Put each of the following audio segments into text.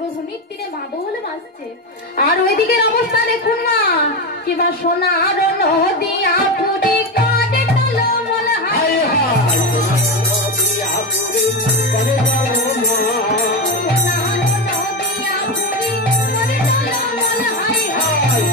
সুরধনির তীরে মাদল বাজছে। আর ওইদিকের অবস্থা দেখুন না, কিবা সোনার নদী আপুরি কাটে টলমল হায় হায়, সোনার নদী আপুরি করে টলমল হায় হায়,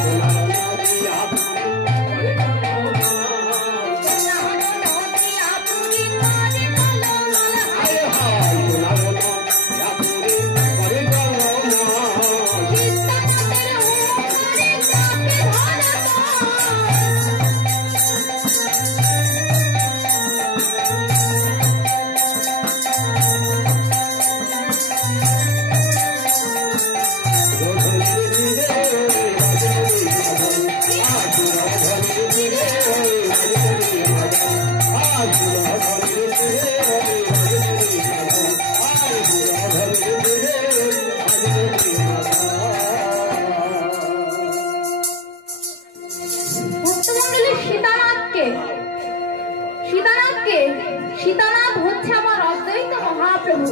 সীতানাথ হচ্ছে আমার অদ্বৈত মহাপ্রভু।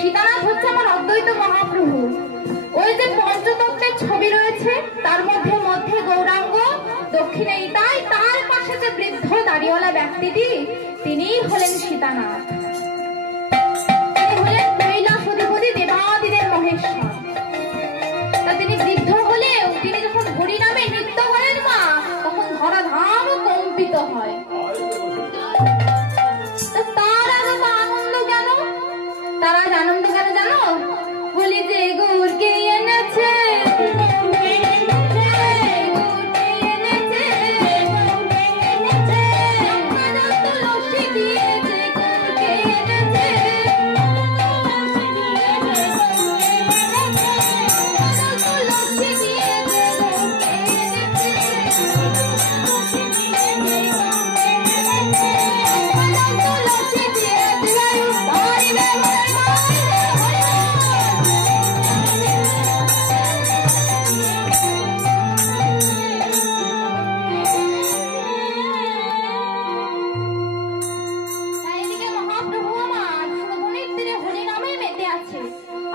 সীতানাথ হচ্ছে আমার অদ্বৈত মহাপ্রভু। ওই যে পঞ্চতত্ত্বের ছবি রয়েছে তার মধ্যে মধ্যে গৌরাঙ্গ, দক্ষিণে ইতাই, তার পাশে যে বৃদ্ধ দাড়িওয়ালা ব্যক্তিটি তিনিই হলেন সীতানাথ। তিনি হলেন কৈলাসধিপতি দেবাদিদেব মহেশ্বর। তা তিনি বৃদ্ধ হলেও তিনি যখন হরিনামে নৃত্য করেন মা, তখন ধরাধাম কম্পিত হয়। তারা আনন্দ কেন জানো? বলি যে গৌরকে এনেছে,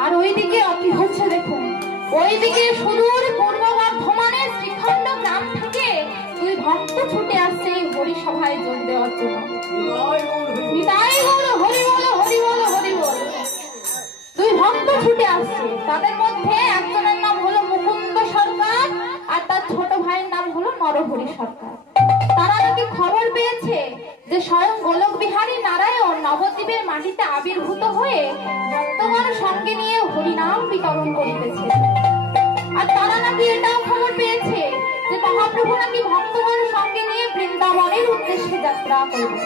আর ওইদিকে কি হচ্ছে দেখুন। ওইদিকে সুদূর পূর্ব বর্ধমানের শ্রীখণ্ড গ্রাম থেকে দুই ভক্ত ছুটে আসছে এই হরি সভায় যোগ দেওয়ার জন্য। দুই ভক্ত ছুটে আসছে, তাদের মধ্যে একজনের নাম হলো মুকুন্দ সরকার আর তার ছোট ভাইয়ের নাম হলো নরহরি সরকার। তারা নাকি খবর পেয়েছে যে স্বয়ং গোলক বিহারী নারায়ণ নবদ্বীপের মাটিতে আবির্ভূত হয়ে ভক্তগণ সঙ্গে নিয়ে হরিনাম বিতরণ করিতেছে। আর তারা নাকি এটাও খবর পেয়েছে যে মহাপ্রভু নাকি ভক্তগণ সঙ্গে নিয়ে বৃন্দাবনের উদ্দেশ্যে যাত্রা করবে।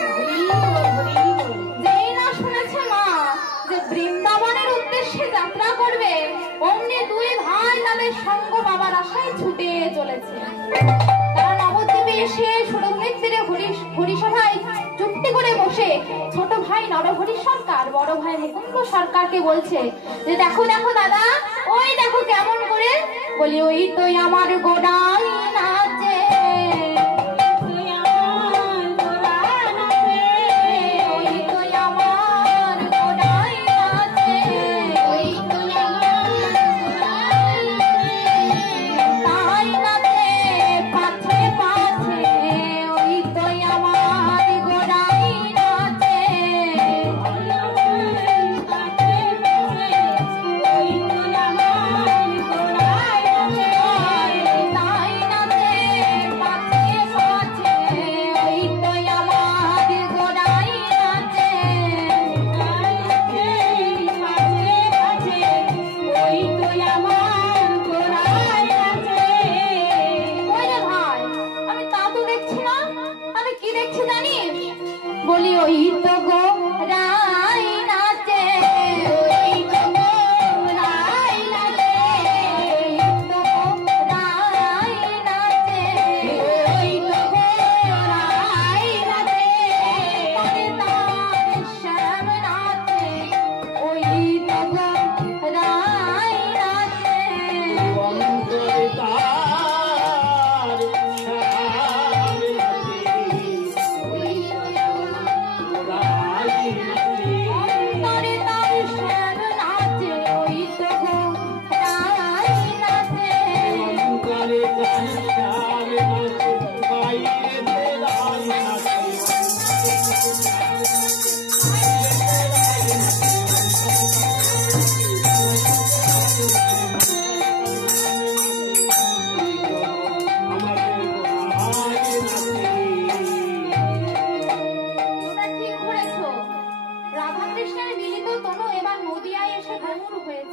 যেই না শুনেছে মা যে বৃন্দাবনের উদ্দেশ্যে যাত্রা করবে, অমনি দুই ভাই তাদের সঙ্গ বাবার আশায় ছুটে চলেছে। তারা নবদ্বীপে এসে সুরধনির তীরে হরিসভায় চুক্তি করে বসে ছোট ভাই নরহরি সরকার বড় ভাই মুকুন্দ সরকারকে বলছে যে দেখো দেখো দাদা, ওই দেখো কেমন করে। বলি ওই তো আমার গোড়াই নাচে,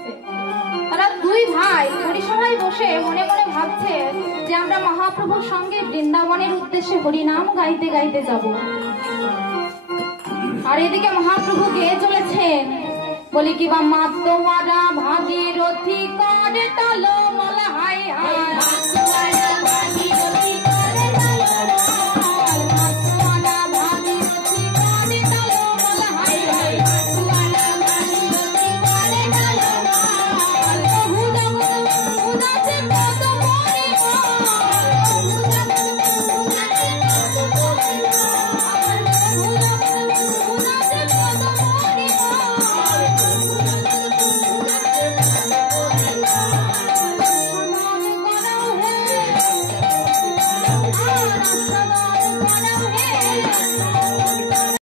হচ্ছে। তারা দুই ভাই হরিসভায় বসে মনে মনে ভাবছে যে আমরা মহাপ্রভুর সঙ্গে বৃন্দাবনের উদ্দেশ্যে হরিনাম গাইতে গাইতে যাব। আর এদিকে মহাপ্রভু গেয়ে চলেছেন, বলি কি বা মাতোয়ারা ভাগীরথী করে টালো মালা হাই হাই,